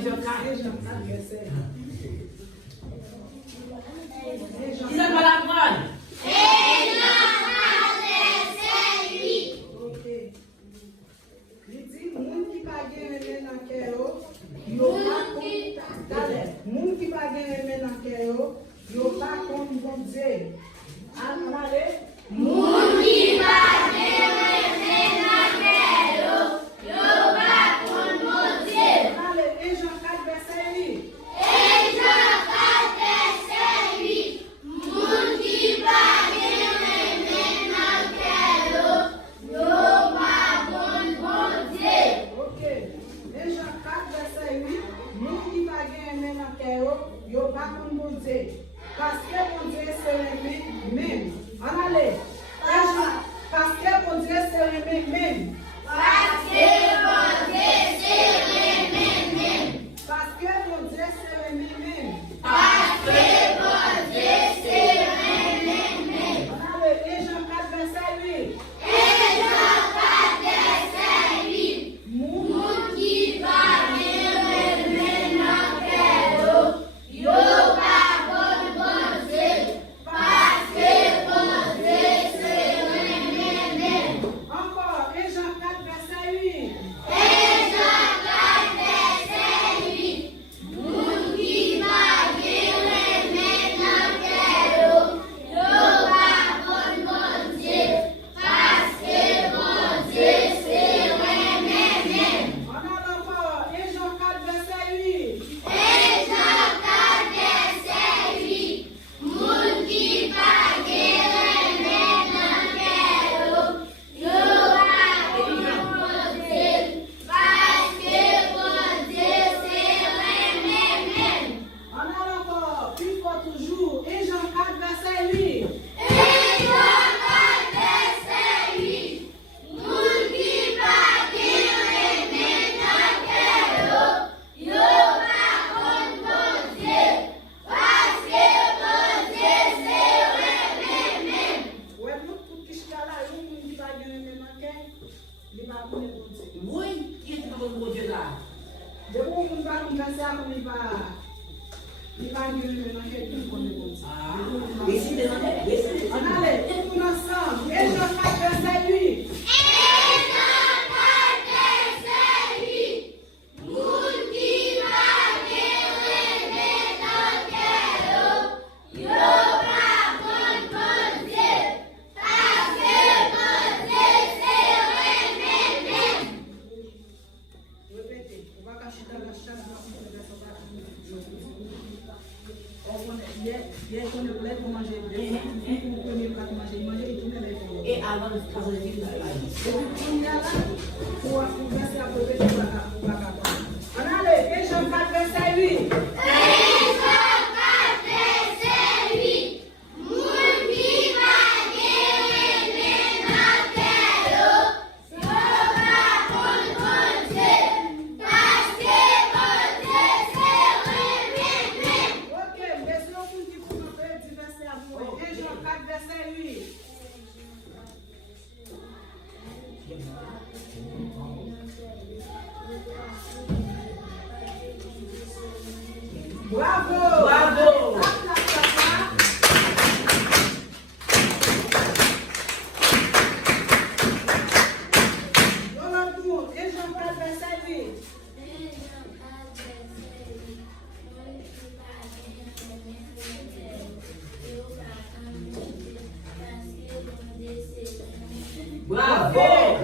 Qui ça va la prendre? Moun qui pa gen remen nan kè yo pa kon bon Dieu. Allez. Moun ki pa gen remen nan kè yo pa kon bon Dieu. Allez, et Jean 4 verset 8. Et Jean 4 verset 8. Moun ki pa gen remen nan kè yo pa kon bon Dieu. OK. Et Jean 4 verset 8. Moun qui pa gen remen nan kè yo pa kon bon Dieu. Parce que mon Dieu se remet même. En allez. Parce que mon Dieu se remet même. Parce que mon Dieu se remet même. Parce que mon Dieu se remet même. Parce que mon Dieu se remet même. En allez. Et Jean 4 verset 8. Et Jean 4 verset 8. Moun ki pa gen remen nan kè yo pa kon bon Dieu. Parce que bon Dieu se remet même. Encore. Et Jean 4 verset 8. Et Jean 4 verset 8. Moun ki pa gen remen nan kè yo pa kon bon Dieu. Parce que bon Dieu se remet même. On a encore. Et Jean 4 verset 8. Et Jean 4 verset 8. Moun ki pa gen remen nan kè yo pa kon bon Dieu. Parce que bon Dieu se remet même. On a encore. Plus fort toujours. Et Jean 4 verset 8. Et Jean 4 verset 8. Moun ki pa gen remen nan kè yo pa kon bon Dieu. Parce que bon Dieu se remet même. Ouais, nous, tout qui est là, nous, qui va gagner le manquet, il va connaître bon Dieu. Oui, qui est le bon Dieu là? De où on va commencer à il va gagner le manquet, il connaît bon Dieu. Ah, et si t'es dans On allait, tout le monde ensemble. Et Jean 4 verset 8. Et Jean 4 verset 8. Moun ki pa gen remen nan kè yo pa kon bon Dieu. Parce que bon Dieu se remet même. Répétez, on va cacher dans la chasse dans la version. Hier, on est prêt pour manger. Pour premier plat pour manger, et tout le monde. Et avant de faire le film, allez, et Jean 4 verset 8. Et Jean 4 verset 8. Moun ki pa gen remen nan kè yo pa kon bon Dieu. Parce que bon Dieu se remet même. Ok, mais si on dit pour nous faire du verset à vous, et Jean 4 verset 8. Bravo! Bravo! Et Jean 4 verset 8. Bravo!